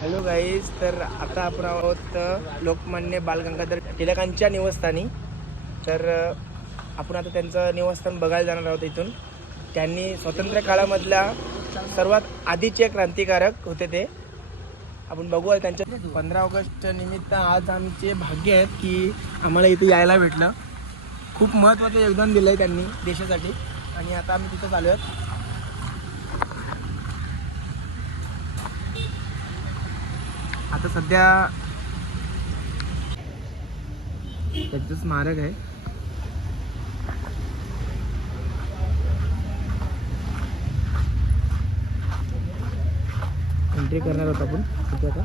Hello guys तर आता आपण आहोत लोकमान्य बालगंगाधर टिळकांच्या निवासस्थानी. तर आपण आता त्यांचं निवासस्थान बघायला जाणार आहोत इथून. त्यांनी स्वातंत्र्य काळामधल्या सर्वात आधीचे क्रांतिकारक होते ते. आपण बघूया त्यांच्या पंधरा ऑगस्ट निमित्त आज आमचे भाग्य आहेत की आम्हाला इथे यायला भेटलं. खूप महत्त्वाचं योगदान दिलं आहे त्यांनी देशासाठी. आणि आता आम्ही तिथं चालू आहेत. आता सध्या त्यांचं स्मारक आहे. एंट्री करणार आहोत आपण तिथे आता.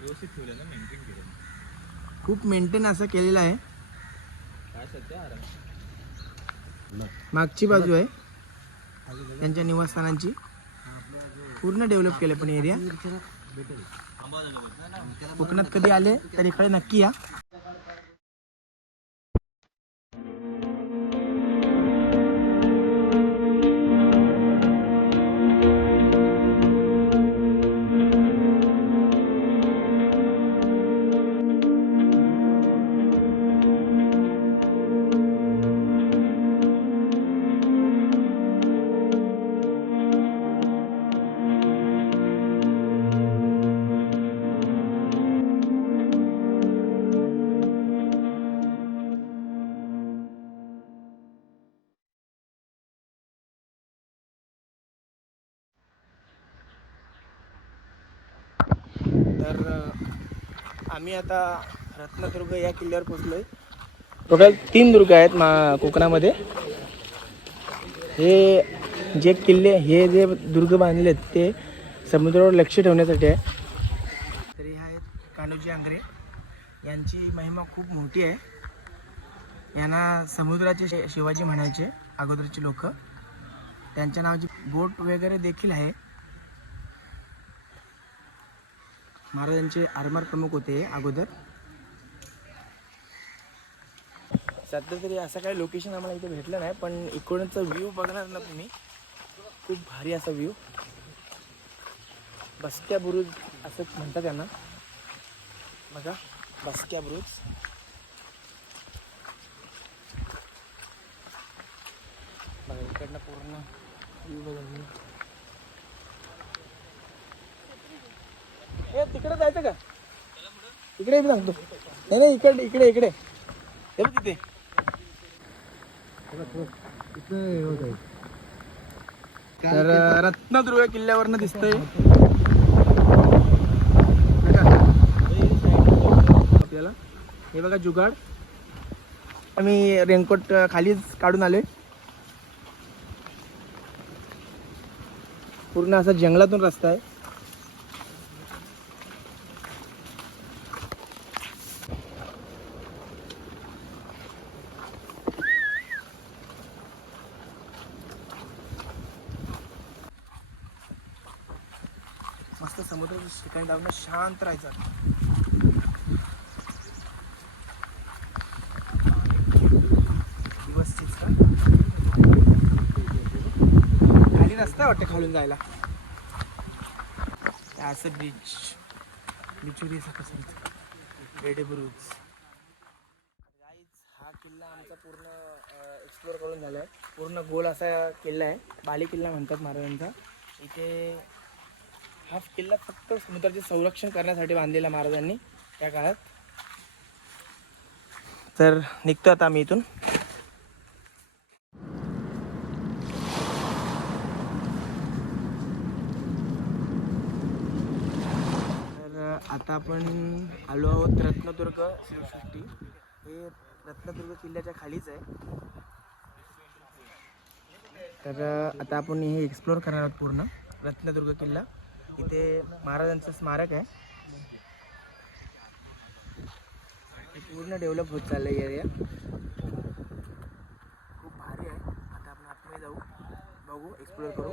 व्यवस्थित ठेवलं ना मेंटेन केलं खूप मेंटेन असं केलेलं आहे. काय सध्या आराम? मागची बाजू आहे. त्यांच्या निवासस्थानांची. पूर्ण डेव्हलप केलं पण एरिया कोकणात कधी आले तर इकडे नक्की या. आम्ही आता रत्नदुर्ग या किल्ल्यावर पोहोचलोय. टोटल तीन दुर्ग आहेत मा कोकणामध्ये. हे जे किल्ले हे जे दुर्ग बांधलेत ते समुद्रावर लक्ष ठेवण्यासाठी आहे. तरी हे आहेत कान्होजी आंग्रे. यांची महिमा खूप मोठी आहे. यांना समुद्राचे शि- शिवाजी म्हणायचे अगोदरचे लोक. त्यांच्या नावाची बोट वगैरे देखील आहे. महाराजांचे आरमार प्रमुख होते अगोदर. सध्या तरी असं काही लोकेशन आम्हाला इथे भेटलं नाही पण इकडूनचा व्ह्यू बघणार ना तुम्ही. खूप भारी असा व्ह्यू बसक्या बुरुज असं म्हणतात त्यांना. बघा बसक्या बुरुज. बघा इकडनं पूर्ण व्ह्यू बघा. तिकडे जायचं का? इकडे मी सांगतो. नाही नाही इकडे इकडे इकडे. हे बघ तिथे. तर रत्नदुर्ग किल्ल्यावरनं दिसतंय. आपल्याला. हे बघा जुगाड. आम्ही रेनकोट खालीच काढून आलोय. पूर्ण असा जंगलातून रस्ता आहे मस्त समुद्राच्या ठिकाणी जाऊन शांत राहायचं. दिवस खाली रस्ता वाटतं खालून जायला. असं बीच बिचुरी असं कसं रेडे हा किल्ला आमचा पूर्ण एक्सप्लोअर करून झाला आहे पूर्ण गोल असा किल्ला आहे. बाली किल्ला म्हणतात महाराजांचा. इथे हा किल्ला फक्त समुद्राचे संरक्षण करण्यासाठी बांधलेला महाराजांनी त्या काळात. तर निघतो आता आम्ही इथून. तर आता आपण आलो आहोत रत्नदुर्ग शिवसृष्टी हे रत्नदुर्ग किल्ल्याच्या खालीच आहे. तर आता आपण हे एक्सप्लोअर करणार आहोत पूर्ण रत्नदुर्ग किल्ला. इथे महाराजांचं स्मारक आहे. पूर्ण डेव्हलप होत चाललं आहे एरिया खूप भारी आहे. आता आपण आतमध्ये जाऊ. बघू एक्सप्लोअर करू.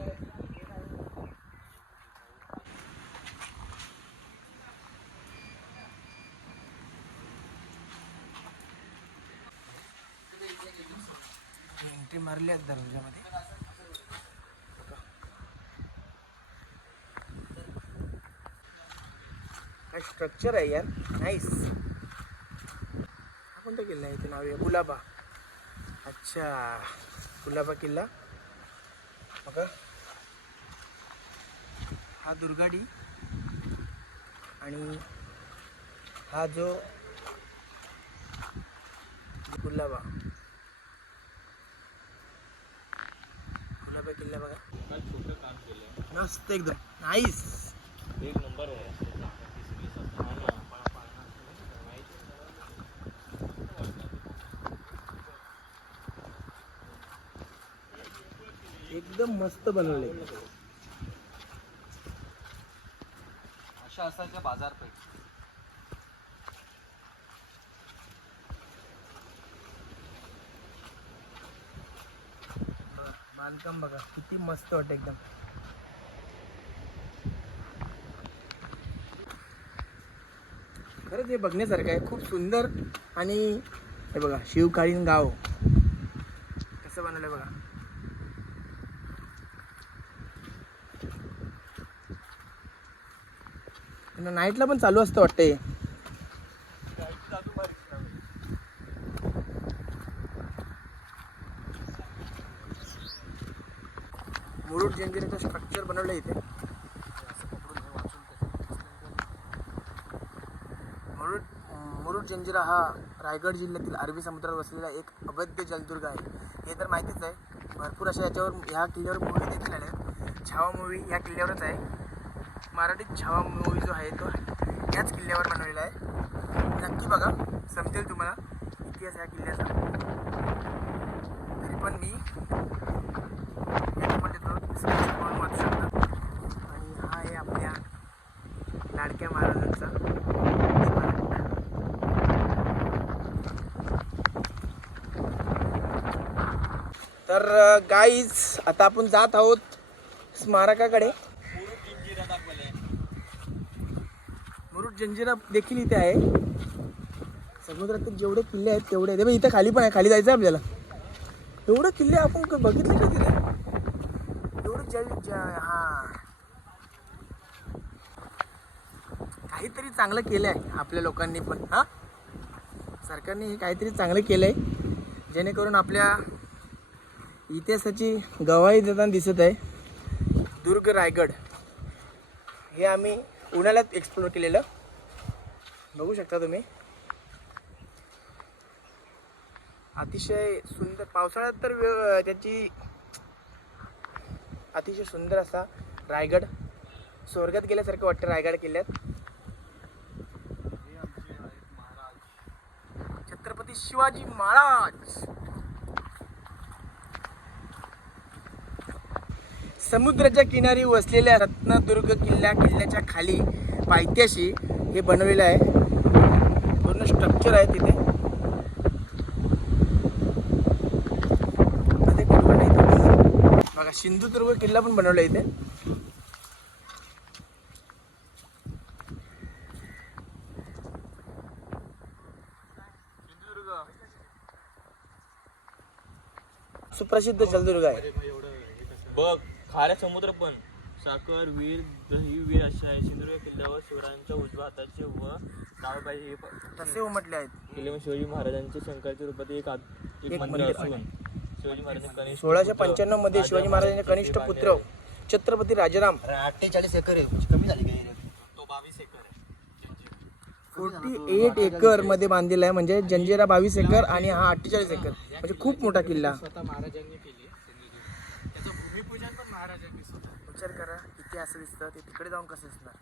एंट्री एंट्री मारली आहे दरवाजामध्ये काय स्ट्रक्चर आहे यार. नाईस हा कोणता किल्ला आहे इथे नाव आहे? गुलाबा. अच्छा. गुलाबा किल्ला. बघा. हा दुर्गाडी. आणि हा जो गुलाबा. गुलाबा किल्ला बघा. मस्त एकदम. नाईस एक नंबर आहे हा ना. एकदम मस्त बनवले. अशा असायच्या बाजारपेठ. बांधकाम बघा किती मस्त वाटतं एकदम. खरंच हे बघण्यासारखं आहे खूप सुंदर आणि हे बघा शिवकालीन गाव कसं बनवलंय बघा नाईटला पण चालू असतं वाटतं मुरुड जंजिराचं स्ट्रक्चर बनवलं इथे. मुरुड मुरुड जंजिरा हा रायगड जिल्ह्यातील अरबी समुद्रावर वसलेला एक अवैध जलदुर्ग आहे. हे तर माहितीच आहे. भरपूर अशा याच्यावर ह्या किल्ल्यावर मूवी देखील आल्या छावा मूवी ह्या किल्ल्यावरच आहे. मराठीत छावा मूवी जो आहे तो याच किल्ल्यावर बनवलेला आहे. नक्की बघा समजेल तुम्हाला इतिहास ह्या किल्ल्याचा. तरी पण मी तो करून वाचू शकता. आणि हा आहे आपल्या लाडक्या महाराजांचा तर uh, गाईज आता आपण जात आहोत स्मारकाकडे मुरुड जंजिरा देखील इथे आहे. समुद्रातील जेवढे किल्ले आहेत तेवढे आहेत. इथे खाली पण आहे. खाली जायचं आहे आपल्याला. एवढं किल्ले आपण बघितले का तिथे? एवढं जल हा. काहीतरी चांगलं केलं आहे आपल्या लोकांनी पण हां? सरकारने हे काहीतरी चांगलं केलं आहे जेणेकरून आपल्या इतिहासाची गवाही देताना दिसत आहे. दुर्ग रायगड. हे आम्ही उन्हाळ्यात एक्सप्लोर केलेलं. बघू शकता तुम्ही. अतिशय सुंदर पावसाळ्यात तर त्याची अतिशय सुंदर असा रायगड स्वर्गात गेल्यासारखं वाटतं रायगड किल्ल्यात. छत्रपती शिवाजी महाराज. समुद्राच्या किनारी वसलेल्या रत्नदुर्ग किल्ला किल्ल्याच्या खाली पायथ्याशी हे बनवलेलं आहे. स्ट्रक्चर आहे तिथे. बघा सिंधुदुर्ग किल्ला पण बनवला इथे. सुप्रसिद्ध जलदुर्ग आहे. बघ खाऱ्या समुद्र पण. साखर वीर दही वीर अशा आहे. सिंधुदुर्ग किल्ल्यावर शिवरायांच्या उजव्या हाताचे व हे प- तसे उमटले आहेत. किल्ल्यावर शिवाजी महाराजांच्या शंकराच्या रूपात एक आत- एक एक मंदिर मंदिर असून शिवाजी महाराजांनी कनिष्ठ सोळाशे पुत्र पंच्याण्णवमध्ये शिवाजी महाराजांचे कनिष्ठ पुत्र छत्रपती राजाराम. अठ्ठेचाळीस एकर आहे म्हणजे कमी झाली काय तो बावीस एकर आहे. फोर्टी एट एकरमध्ये बांधलेला आहे म्हणजे जंजिरा बावीस एकर आणि हा अठ्ठेचाळीस एकर. म्हणजे खूप मोठा किल्ला. स्वतः महाराजांनी केली. महाराजांनी विचार करा किती असं दिसतं ते तिकडे जाऊन कसं दिसणार?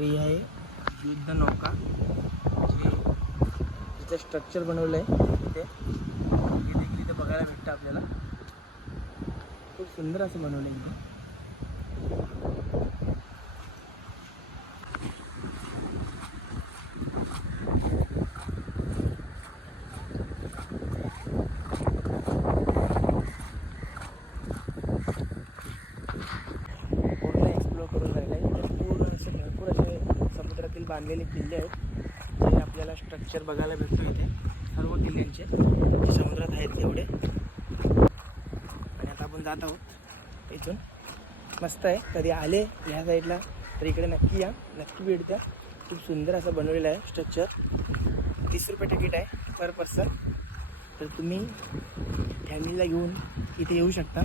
तर ही आहे. युद्ध नौका. जी याचं स्ट्रक्चर बनवलं आहे. इथे. हे देखील इथे बघायला भेटतं आपल्याला. खूप सुंदर असं बनवलं आहे इथे पूर्ण एक्सप्लोअर करून राहिलं आहे इथे पूर्ण असे भरपूर असे समुद्रातील बांधलेले किल्ले आहेत. जे आपल्याला स्ट्रक्चर बघायला भेटतो इथे. सर्व किल्ल्यांचे. जे समुद्रात आहेत तेवढे. आणि आता आपण जात आहोत इथून. मस्त आहे. कधी आले ह्या साईडला तर इकडे नक्की या. नक्की भेट द्या. खूप सुंदर असं बनवलेलं आहे स्ट्रक्चर तीस रुपये तिकीट आहे पर पर्सन तर तुम्ही फॅमिलीला घेऊन इथे येऊ शकता.